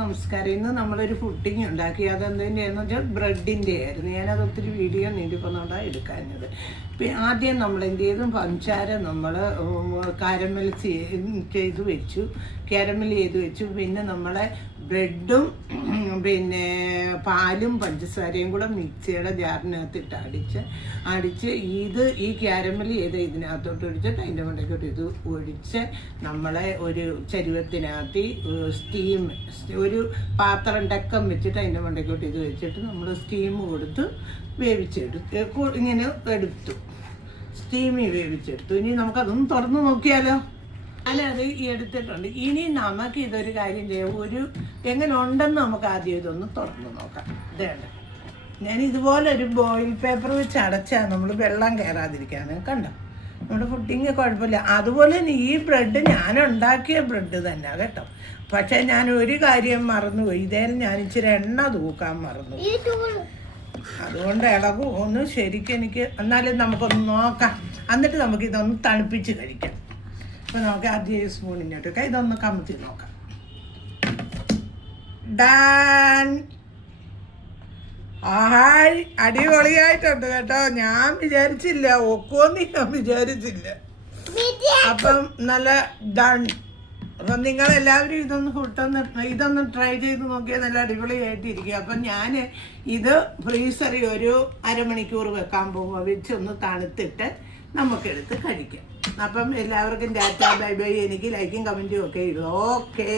നമസ്കാരം. ഇന്ന് നമ്മളൊരു പുഡിങ് ഉണ്ടാക്കി. അതെന്തിൻ്റെയെന്ന് വെച്ചാൽ ബ്രെഡിൻ്റെ ആയിരുന്നു. ഞാനത് ഒത്തിരി വീഡിയോ നീട്ടിപ്പോന്നുകൊണ്ടാണ് എടുക്കാഞ്ഞത്. ആദ്യം നമ്മൾ എന്ത് ചെയ്തു, പഞ്ചാര നമ്മൾ കാരമൽ ചെയ്ത് വെച്ചു, കാരമൽ ചെയ്ത് വെച്ചു. പിന്നെ നമ്മളെ ബ്രെഡും പിന്നെ പാലും പഞ്ചസാരയും കൂടെ മിക്സിയുടെ ജാറിനകത്തിട്ട് അടിച്ച് ഈ കാരമൽ ചെയ്ത് ഇതിനകത്തോട്ട് ഒഴിച്ചിട്ട് അതിൻ്റെ മണ്ടയ്ക്കോട്ട് ഇത് ഒഴിച്ച് നമ്മളെ ഒരു ചരുവത്തിനകത്ത് ഒരു പാത്രം ഡക്കം വെച്ചിട്ട് അതിൻ്റെ മണ്ടയ്ക്കോട്ട് ഇത് വെച്ചിട്ട് നമ്മൾ സ്റ്റീം കൊടുത്ത് ഇങ്ങനെ എടുത്തു, സ്റ്റീമിൽ വേവിച്ചെടുത്തു. ഇനി നമുക്കതൊന്ന് തുറന്ന് നോക്കിയാലോ? ഞാനത് എടുത്തിട്ടുണ്ട്. ഇനി നമുക്ക് ഇതൊരു കാര്യം ചെയ്യാം, എങ്ങനെ ഉണ്ടെന്ന് നമുക്ക് ആദ്യം ഇതൊന്ന് തുറന്ന് നോക്കാം. ഇതേണ്ട, ഞാൻ ഇതുപോലെ ഒരു ബോയിൽ പേപ്പർ വെച്ച് അടച്ചാൽ നമ്മൾ വെള്ളം കയറാതിരിക്കാണ്. കണ്ടോ, നമ്മുടെ പുഡിങ് കുഴപ്പമില്ല. അതുപോലെ തന്നെ ഈ ബ്രെഡ് ഞാൻ ഉണ്ടാക്കിയ ബ്രെഡ് തന്നെ കേട്ടോ. പക്ഷേ ഞാൻ ഒരു കാര്യം മറന്നുപോയി, ഇതേൽ ഞാൻ ഇച്ചിരി എണ്ണ തൂക്കാൻ മറന്നു. അതുകൊണ്ട് ഇളകും ഒന്ന് ശരിക്കും എനിക്ക്. എന്നാലും നമുക്കൊന്ന് നോക്കാം, എന്നിട്ട് നമുക്കിതൊന്ന് തണുപ്പിച്ച് കഴിക്കാം. അപ്പോൾ നമുക്ക് ആദ്യം സ്പൂണിനോട്ടൊക്കെ ഇതൊന്ന് കമത്തി നോക്കാം. ഡാൻ, ആഹായ്, അടിപൊളിയായിട്ടുണ്ട് കേട്ടോ. ഞാൻ വിചാരിച്ചില്ല ഒക്കുമെന്ന്, ഞാൻ വിചാരിച്ചില്ല. അപ്പം നല്ല ഡൺ. അപ്പം നിങ്ങളെല്ലാവരും ഇതൊന്ന് ട്രൈ ചെയ്ത് നോക്കിയാൽ നല്ല അടിപൊളിയായിട്ടിരിക്കും. അപ്പം ഞാൻ ഇത് ഫ്രീസറിൽ ഒരു അരമണിക്കൂർ വെക്കാൻ പോകുമ്പോൾ വെച്ചൊന്ന് തണുത്തിട്ട് നമുക്കെടുത്ത് കഴിക്കാം. അപ്പം എല്ലാവർക്കും ടാറ്റാ, ബൈ ബൈ. എനിക്ക് ലൈക്കും കമൻറ്റും ഒക്കെ ഇടും. ഓക്കേ.